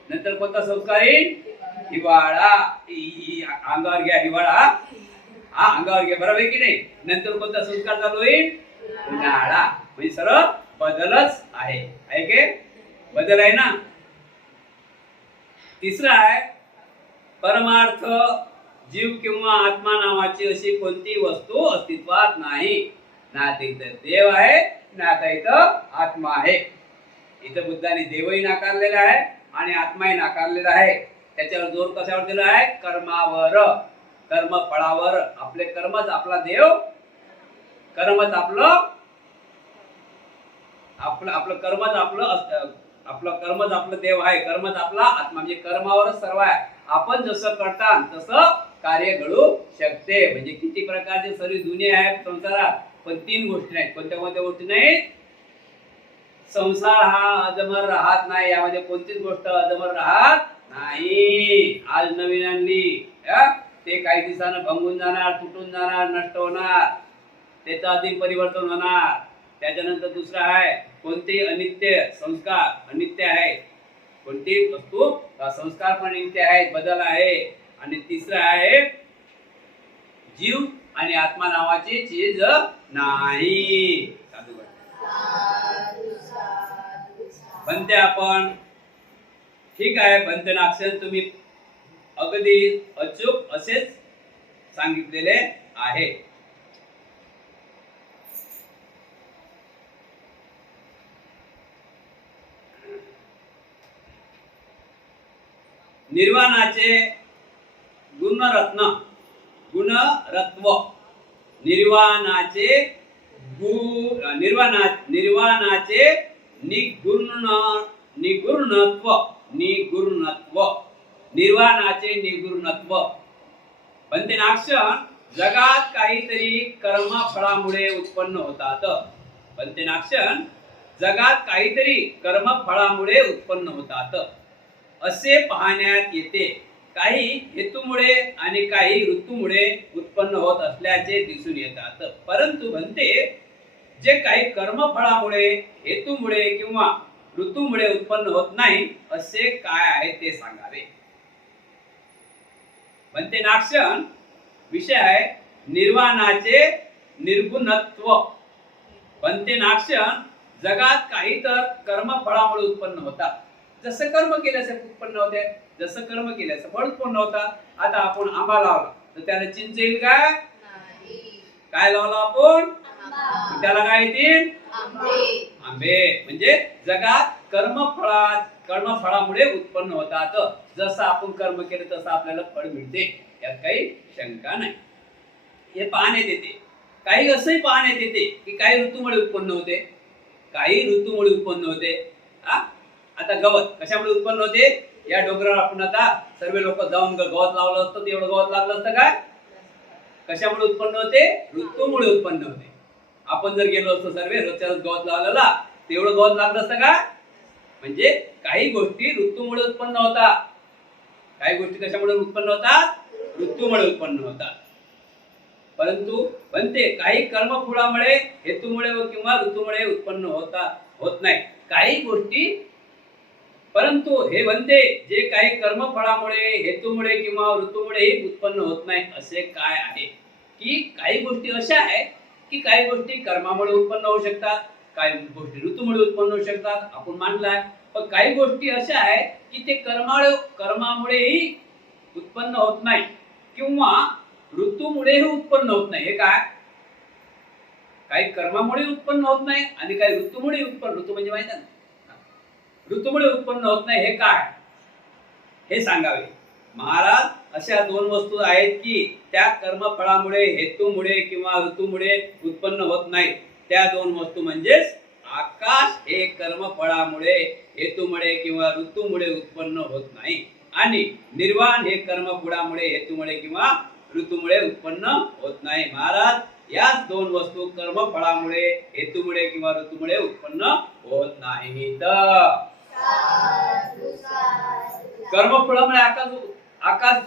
नंतर कोणता संस्कार येईल? हिवाळा. अंगावर घ्या हिवाळा, अंगावर घ्या, बरोबर आहे की नाही? नंतर कोणता संस्कार चालू होईल? उन्हाळा. म्हणजे सर्व बदलच आहे की बदल आहे ना. तिसरा आहे परमार्थ. जीव किंवा आत्मा नावाची अशी कोणती वस्तू अस्तित्वात नाही. ना ते इथं देव आहे, ना आता इथं आत्मा आहे. इथं बुद्धाने देवही नाकारलेला आहे आणि आत्माही नाकारलेला आहे. त्याच्यावर जोर कशावर दिला आहे? कर्मावर, कर्मफळावर. आपले कर्मच आपला देव, कर्मच आपलं कर्मच आपलं कर्मच आपलं देव आहे, कर्मच आपला आत्मा. म्हणजे कर्मावरच सर्व आहे. आपण जसं करता तसं कार्य घडू शकते. म्हणजे किती प्रकारचे सर्व दुनिया आहेत संसारात, पण 3 गोष्टी नाहीत. कोणत्या कोणत्या गोष्टी नाहीत? संसार हा अजमर राहत नाही. यामध्ये कोणतीच गोष्ट अजमर राहत नाही. आज नवीन आणली, ते काही दिवसानं भंगून जाणार, तुटून जाणार, नष्ट होणार, त्याचं अधिक परिवर्तन होणार. त्याच्यानंतर दुसरा आहे कोणते अनित्य संस्कार, अनित्य आहे. कोणती वस्तू संस्कार पण नित्य आहेत, बदल आहे. आणि तिसरा आहे जीव आणि आत्मा नावाची चीज नाही. बनते आपण ठीक आहे. बनते अक्षर तुम्ही अगदी अचूक असेच सांगितलेले आहे. निर्वाणाचे गुणरत्न, गुणरत्व. निर्वाणाचे निर्वाणाचे निगुणत्व, निगुणत्व. निर्वाणाचे निगुणत्व. बनते नाक्षण जगात काहीतरी कर्मफळामुळे उत्पन्न होतात. बनते नाक्षण जगात काहीतरी कर्मफळामुळे उत्पन्न होतात असे पाहण्यात येते. काही हेतूमुळे आणि काही ऋतूमुळे उत्पन्न होत असल्याचे दिसून येतात. परंतु म्हणते जे काही कर्मफळामुळे, हेतूमुळे किंवा ऋतूमुळे उत्पन्न होत नाही असे काय आहे ते सांगावे. म्हणते नाक्षण विषय आहे निर्वाणाचे निर्गुणत्व. म्हणते नाक्षण जगात काही तर कर्मफळामुळे उत्पन्न होतात. जसं कर्म केल्यास उत्पन्न होते, जसं कर्म केल्यास फळ उत्पन्न होतात. आता आपण आंबा लावला तर त्याला चिंच येईल का? काय लावला आपण? त्याला काय येतील? आंबे. म्हणजे जगात कर्मफळामुळे उत्पन्न होतात. जसं आपण कर्म केलं तसं आपल्याला फळ मिळते, यात काही शंका नाही. हे पाहण्यात येते. काही असंही पाहण्यात येते की काही ऋतूमुळे उत्पन्न होते, काही ऋतूमुळे उत्पन्न होते. आता गवत कशामुळे उत्पन्न होते? या डोंगरावर आपण आता सर्व लोक जाऊन गवत लावलं असतं, एवढं गवत लागलं असतं काय? कशामुळे उत्पन्न होते? ऋतूमुळे उत्पन्न होते. आपण जर गेलो असतो सर्व रोजच्या रोज गवत लावलेला, तेवढं गवत लागलं असतं का? म्हणजे काही गोष्टी ऋतूमुळे उत्पन्न होतात. काही गोष्टी कशामुळे उत्पन्न होतात? ऋतूमुळे उत्पन्न होतात. परंतु बनते काही कर्मफळामुळे, हेतूमुळे किंवा ऋतूमुळे उत्पन्न होत नाही काही गोष्टी. परंतु हे बनते जे काही कर्मफळामुळे, हेतूमुळे किंवा ऋतूमुळेही उत्पन्न होत नाही असे काय आहे? की काही गोष्टी अशा आहेत की काही गोष्टी कर्मामुळे उत्पन्न होऊ शकतात, काही गोष्टी ऋतूमुळे उत्पन्न होऊ शकतात, आपण मानलाय. पण काही गोष्टी अशा आहेत की ते कर्मामुळेही उत्पन्न होत नाही किंवा ऋतूमुळेही उत्पन्न होत नाही. हे काय? काही कर्मामुळे उत्पन्न होत नाही आणि काही ऋतूमुळे उत्पन्न. ऋतू म्हणजे माहिती आहे ना, ऋतूमुळे उत्पन्न होत नाही. हे काय? हे सांगावे. महाराज अशा 2 वस्तू आहेत की त्या कर्मफळामुळे, हेतूमुळे किंवा ऋतूमुळे उत्पन्न होत नाही. त्या 2 वस्तू म्हणजेच आकाश हे कर्मफळामुळे, हेतूमुळे किंवा ऋतूमुळे उत्पन्न होत नाही. आणि निर्वाण हे कर्मफळामुळे हेतूमुळे किंवा ऋतूमुळे उत्पन्न होत नाही. महाराज याच दोन वस्तू कर्मफळामुळे हेतूमुळे किंवा ऋतूमुळे उत्पन्न होत नाहीत. कर्मफळामुळे आकाश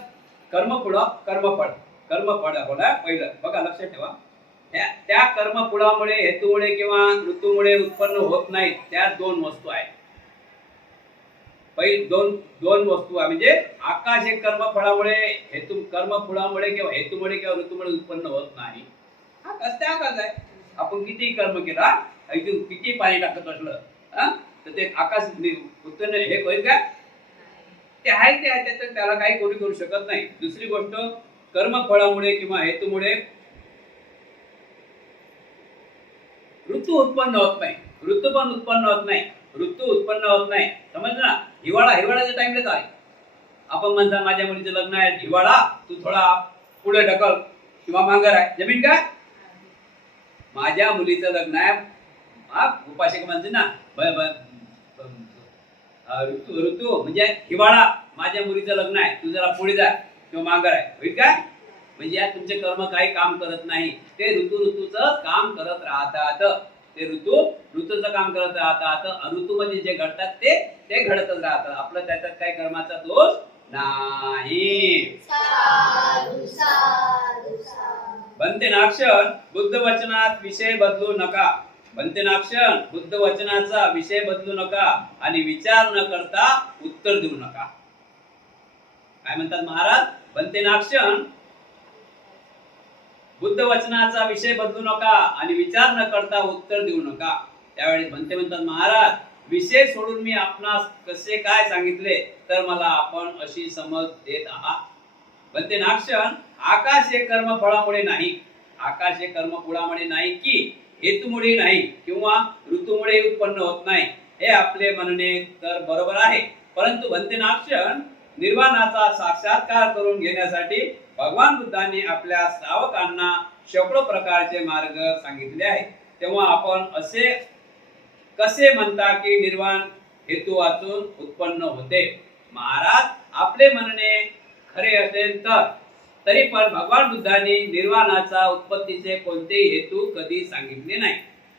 कर्मफळ कर्मफळ बोला पहिलं बघा लक्षात ठेवा. त्या कर्मफळामुळे हेतूमुळे किंवा ऋतूमुळे उत्पन्न होत नाहीत. त्या दोन वस्तू आहेत. पहिली दोन वस्तू आहे म्हणजे आकाश हे कर्मफळामुळे कर्मफळामुळे किंवा हेतूमुळे किंवा ऋतूमुळे उत्पन्न होत नाही. आकाश ते आकाश आहे. आपण किती कर्म केला इथून किती पाणी टाकत असलं तर ते आकाश उत्पन्न हे होईल का? ते आहे ते आहे. त्याला काही कोणी करू शकत नाही. दुसरी गोष्ट कर्मफळामुळे किंवा हेतूमुळे ऋतू उत्पन्न होत नाही. ऋतू पण उत्पन्न होत नाही. ऋतू उत्पन्न होत नाही. समजलं ना? हिवाळ्याच्या टाइमला आहे. आपण म्हणता माझ्या मुलीचं लग्न आहे हिवाळा तू थोडा पुढे ढकल किंवा मांगर आहे जमीन काय माझ्या मुलीचं लग्न आहे उपासक म्हणते ना ऋतू म्हणजे हिवाळा माझ्या मुलीचं लग्न आहे तू जरा पुढे जा किंवा मांगर आहे होईल काय म्हणजे या तुमचे कर्म काही काम करत नाही. ते ऋतूचं काम करत राहतात. ते ऋतूचं काम करत राहतात. ऋतूमध्ये जे घडतात ते घडतच राहतात. आपलं त्याच्यात काही कर्माचा दोष नाही. बनते नाक्षण बुद्ध वचनात विषय बदलू नका. बनते नाक्षण बुद्ध वचनाचा विषय बदलू नका आणि विचार न करता उत्तर देऊ नका. काय म्हणतात महाराज? बनते नाक्षण बुद्ध वचनाचा विषय बदलू नका आणि विचार न करता उत्तर देऊ नका. त्यावेळी बनते म्हणतात महाराज विषय सोडून मी आपणास कसे काय सांगितले तर मला आपण अशी समज देत आहात. बनते नाक्षण आकाश हे कर्मफळामुळे नाही. आकाश हे कर्मफळामुळे नाही की हेतूमुळे नाही किंवा ऋतूमुळे उत्पन्न होत नाही हे आपले म्हणणे तर बरोबर आहे. परंतु बनते नाक्षण निर्वाणाचा साक्षात्कार करून घेण्यासाठी भगवान बुद्धांनी आपल्या श्रावकांना शेकडो प्रकारचे मार्ग सांगितले आहेत. तेव्हा आपण असे कसे म्हणता की निर्वाण हेतू वाचून उत्पन्न होते? महाराज आपले म्हणणे खरे असेल तरी पण भगवान बुद्धांनी निर्वाणाचा उत्पत्तीचे कोणतेही हेतू कधी सांगितले नाही.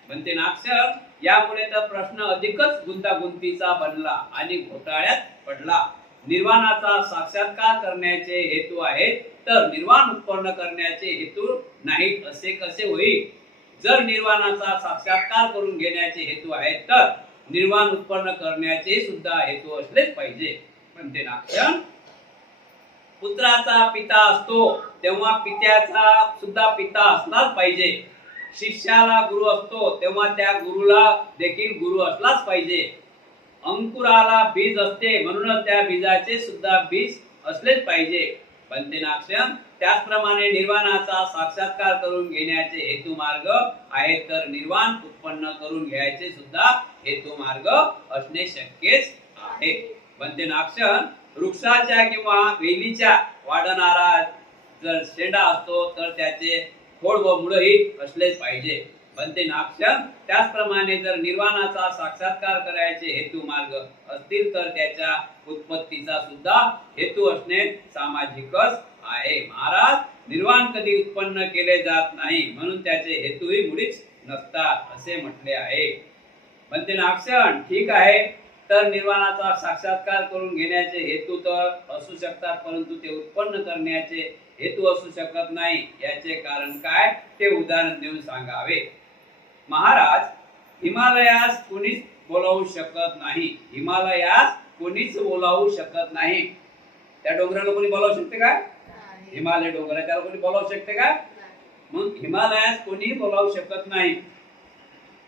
म्हणते नाक्षर यामुळे तर प्रश्न अधिकच गुंतागुंतीचा बनला आणि घोटाळ्यात पडला. निर्वाणाचा साक्षात्कार करण्याचे हेतू आहेत तर निर्वाण उत्पन्न करण्याचे हेतू नाहीत असे कसे होईल? जर निर्वाणाचा साक्षात्कार करून घेण्याचे हेतू आहेत तर निर्वाण उत्पन्न करण्याचे सुद्धा हेतू असलेच पाहिजे. म्हणते नाक्षण पुत्राचा पिता असतो तेव्हा पित्याचा सुद्धा पिता असलाच पाहिजे. शिष्याला गुरु असतो तेव्हा त्या गुरुला देखील गुरु असलाच पाहिजे. अंकुराला बीज असते म्हणूनच त्या बीजाचे सुद्धा बीज असलेच पाहिजे. बनते नाक्षण त्याचप्रमाणे निर्वाणाचा साक्षात्कार करून घेण्याचे हेतू मार्ग आहेत तर निर्वाण उत्पन्न करून घ्यायचे सुद्धा हेतू मार्ग असणे शक्यच आहे. बनते नाक्षण वृक्षाच्या किंवा वेलीच्या वाढणारा जर शेंडा असतो तर त्याचे खोड व मुळही असलेच पाहिजे. बनते नाक्षण त्याचप्रमाणे जर निर्वाणाचा साक्षात्कार करायचे हेतू मार्ग असतील तर त्याच्या उत्पत्तीचा सुद्धा हेतू असणे सामाजिकच आहे. महाराज निर्वाण कधी उत्पन्न केले जात नाही म्हणून त्याचे हेतूही मुळीच नसतात असे म्हटले आहे. बनते नाक्षण ठीक आहे तर निर्वाणाचा साक्षात्कार करून घेण्याचे हेतू तर असू शकतात परंतु ते उत्पन्न करण्याचे हेतू असू शकत नाही. याचे कारण काय ते उदाहरण देऊन सांगावे. महाराज हिमालयास कोणीच बोलावू शकत नाही. हिमालयास कोणीच बोलावू शकत नाही. त्या डोंगराला कोणी बोलावू शकते का? हिमालय डोंगर त्याला कोणी बोलावू शकते का? मग हिमालयास कोणीही बोलावू शकत नाही.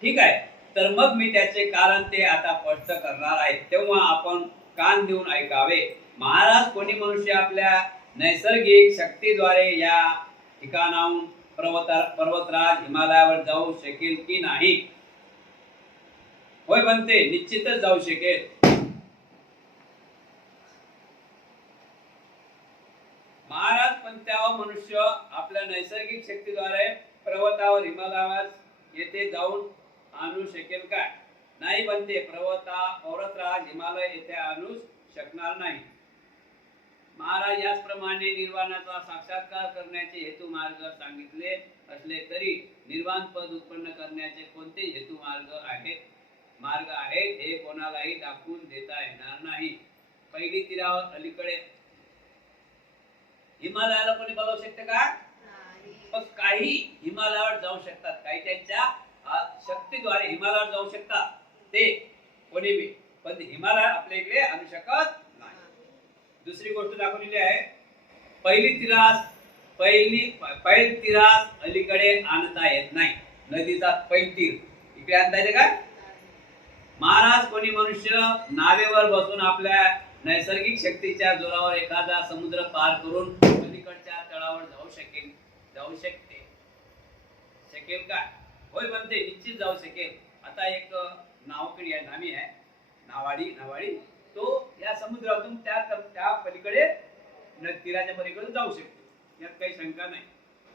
ठीक आहे तर मग मी त्याचे कारण ते आता स्पष्ट करणार आहे तेव्हा आपण कान देऊन ऐकावे. महाराज कोणी मनुष्य आपल्या नैसर्गिक शक्तीद्वारे या ठिकाणाहून पर्वतराज हिमालयावर जाऊ शकेल की नाही? होय बनते निश्चितच जाऊ शकेल. महाराज पण त्यावर मनुष्य आपल्या नैसर्गिक शक्तीद्वारे पर्वतावर हिमालयावर येथे जाऊन आणू शकेल काय? नाही बनते पर्वतराज हिमालय येथे आणू शकणार नाही. महाराज याचप्रमाणे निर्वाणाचा साक्षात्कार करण्याचे हेतू मार्ग सांगितले असले तरी निर्वाण पद उत्पन्न करण्याचे कोणते हेतू मार्ग आहेत हे कोणालाही दाखवून देता येणार नाही. पहिली तीरावर अलीकडे हिमालयाला कोणी बोलवू शकते का? पण काही हिमालयावर जाऊ शकतात, काही त्यांच्या शक्तीद्वारे हिमालयावर जाऊ शकतात ते कोणी बी, पण हिमालय आपल्या इकडे आणू शकत नाही. दुसरी गोष्ट दाखवलेली आहे, पहिली तिरास अलीकडे आणता येत नाही. नदीचा पैतीर इकडे आणता येते का? महाराज कोणी मनुष्य नावेवर बसून आपल्या नैसर्गिक शक्तीच्या जोरावर एखादा समुद्र पार करून पलीकडच्या तळावर जाऊ शकेल का? होय बनते, निश्चित जाऊ शकेल. आता एक नावकडी आहे, नामी आहे नावाडी, तो या समुद्रातून त्या पलीकडे तीराच्या पलीकडे जाऊ शकतो, यात काही शंका नाही.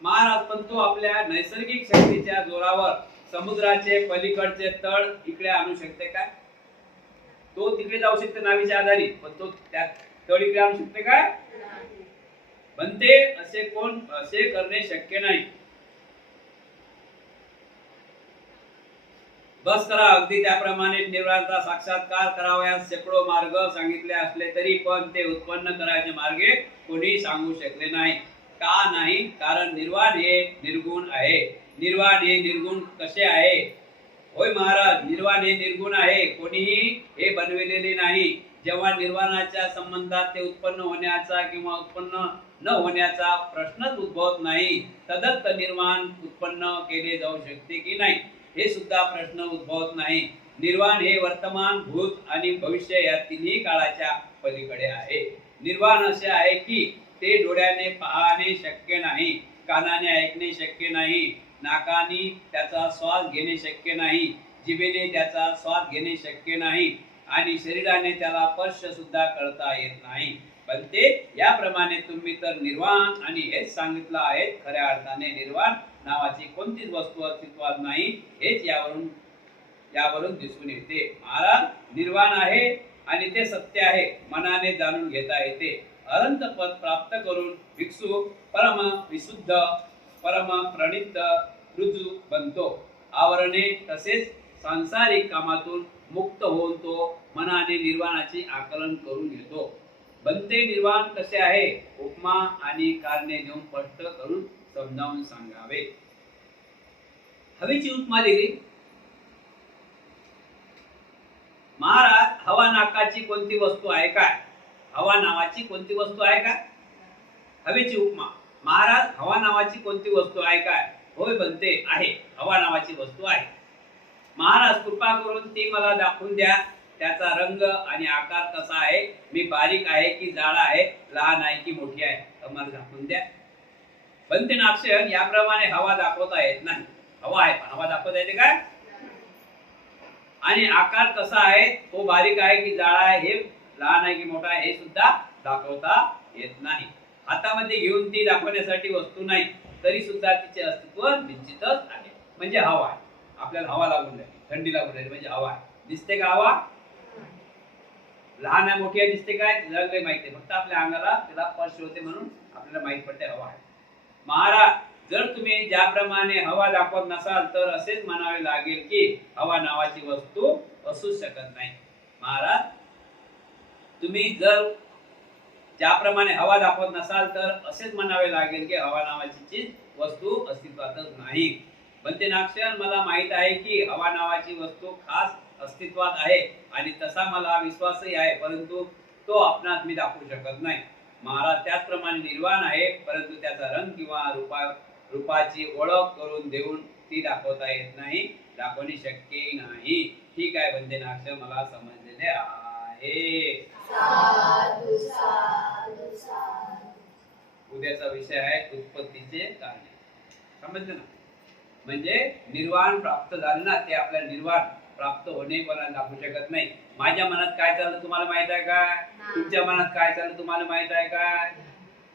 महाराज पण तो आपल्या नैसर्गिक शक्तीच्या जोरावर समुद्राचे पलीकडचे तळ इकडे आणू शकते काय? तो तिकडे जाऊ शकते नावीच्या आधारे, पण तो त्या तळ इकडे आणू शकते काय? बनते असे करणे शक्य नाही. बस करा. अगदी त्याप्रमाणे निर्वाणाचा साक्षात्कार करावयास शेकडो मार्ग सांगितले असले तरी पण ते उत्पन्न करायचे मार्गे कोणी सांगू शकले नाही. का नाही? कारण निर्वाण हे निर्गुण आहे. निर्वाण हे निर्गुण कसे आहे? होय महाराज, निर्वाण हे निर्गुण आहे, कोणीही हे बनविलेले नाही. जेव्हा निर्वाणाच्या संबंधात ते उत्पन्न होण्याचा किंवा उत्पन्न न होण्याचा प्रश्नच उद्भवत नाही, तदत्त निर्वाण उत्पन्न केले जाऊ शकते की नाही हे सुद्धा प्रश्न उद्भवत नाही. निर्वाण हे वर्तमान, भूत आणि भविष्य या तिन्ही काळाच्या पलीकडे आहे. निर्वाण असे आहे की ते डोळ्याने पाहणे शक्य नाही, कानाने ऐकणे शक्य नाही, नाकाने त्याचा स्वाद घेणे शक्य नाही, जिभेने त्याचा स्वाद घेणे शक्य नाही आणि शरीराने त्याला स्पर्श सुद्धा करता येत नाही. पण ते याप्रमाणे तुम्ही तर निर्वाण आणि हेच सांगितलं आहे. खऱ्या अर्थाने निर्वाण नावाची कोणतीच वस्तू अस्तित्वात नाही, हेच यावरून दिसून येते. महाराज, निर्वाण आहे आणि ते सत्य आहे, मनाने जाणून घेता येते. अनंत पद प्राप्त करून भिक्षू परम विशुद्ध, परम प्रणित, रुजू बनतो. आवरणे तसेच सांसारिक कामातून मुक्त होऊन तो मनाने निर्वाणाचे आकलन करून घेतो. बनते निर्वाण कसे आहे? उपमा आणि कारणे देऊन स्पष्ट करून समजावून सांगावे. हवेची उपमा दिली. महाराज, हवा नाकाची कोणती वस्तू आहे काय? हवा नावाची कोणती वस्तू आहे काय? हवेची उपमा. महाराज, हवा नावाची कोणती वस्तू आहे काय? होय बनते, आहे, हवा नावाची वस्तू आहे. महाराज, कृपा करून ती मला दाखवून द्या. त्याचा रंग आणि आकार कसा आहे? मी बारीक आहे की जाड आहे? लहान आहे की मोठी आहे? मला दाखवून द्या. बनते नाक्षण, याप्रमाणे हवा दाखवता येत नाही. हवा आहे पण हवा दाखवता येते काय? आणि आकार कसा आहे? तो बारीक आहे की जाड आहे, हे लहान आहे की मोठा आहे, हे सुद्धा दाखवता येत नाही. हातामध्ये घेऊन ती दाखवण्यासाठी वस्तू नाही, तरी सुद्धा तिचे अस्तित्व निश्चितच आहे. म्हणजे हवा आहे. आपल्याला हवा लागून राहिली, थंडी लागून राहिली म्हणजे हवा आहे. दिसते का हवा? लहान आहे मोठी आहे दिसते काय? रंग माहिती आहे, फक्त आपल्या अंगाला त्याला स्पर्श होते म्हणून आपल्याला माहित पडते हवा आहे. महाराज, जर तुम्ही ज्याप्रमाणे हवा दाखवत नसाल तर असेच म्हणावे लागेल की हवा नावाची वस्तू असूच शकत नाही. महाराज, तुम्ही जर ज्याप्रमाणे हवा दाखवत नसाल तर असेच म्हणावे लागेल की हवा नावाची चीज वस्तू अस्तित्वातच नाही. बनते नाक्षण, मला माहित आहे की हवा नावाची वस्तू खास अस्तित्वात आहे आणि तसा मला विश्वासही आहे, परंतु तो आपणास मी दाखवू शकत नाही. महाराज, त्याचप्रमाणे निर्वाण आहे, परंतु त्याचा रंग किंवा रूपाची ओळख करून देऊन ती दाखवता येत नाही, दाखवणे शक्य नाही. ठीक आहे बनते नाक्षण, मला समजलेले आहे. साधु साधु साधु. उद्याचा विषय आहे उत्पत्तीचे कारणे. समजलं ना? म्हणजे निर्वाण प्राप्त झाले ना, ते आपल्याला निर्वाण प्राप्त होणे कोणाला दाखवू शकत नाही. माझ्या मनात काय चाललं तुम्हाला माहित आहे काय? तुमच्या मनात काय चाललं तुम्हाला माहित आहे काय?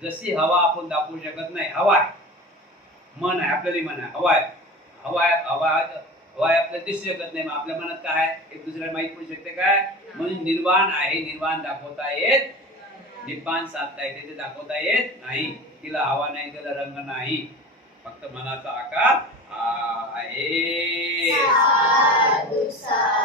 जशी हवा आपण दाखवू शकत नाही. हवा आहे, मन आहे, आपल्याला मन आहे, हवा आहे, हवा आहे आपल्याला दिसू शकत नाही. मग आपल्या मनात काय आहे एक दुसऱ्याला माहित पडू शकते काय? म्हणून निर्वाण आहे, निर्वाण दाखवता येत निब्बाण साधता येते ते दाखवता येत नाही. तिला हवा नाही, तिला रंग नाही, फक्त मनाचा आकार आहे. साधू साधू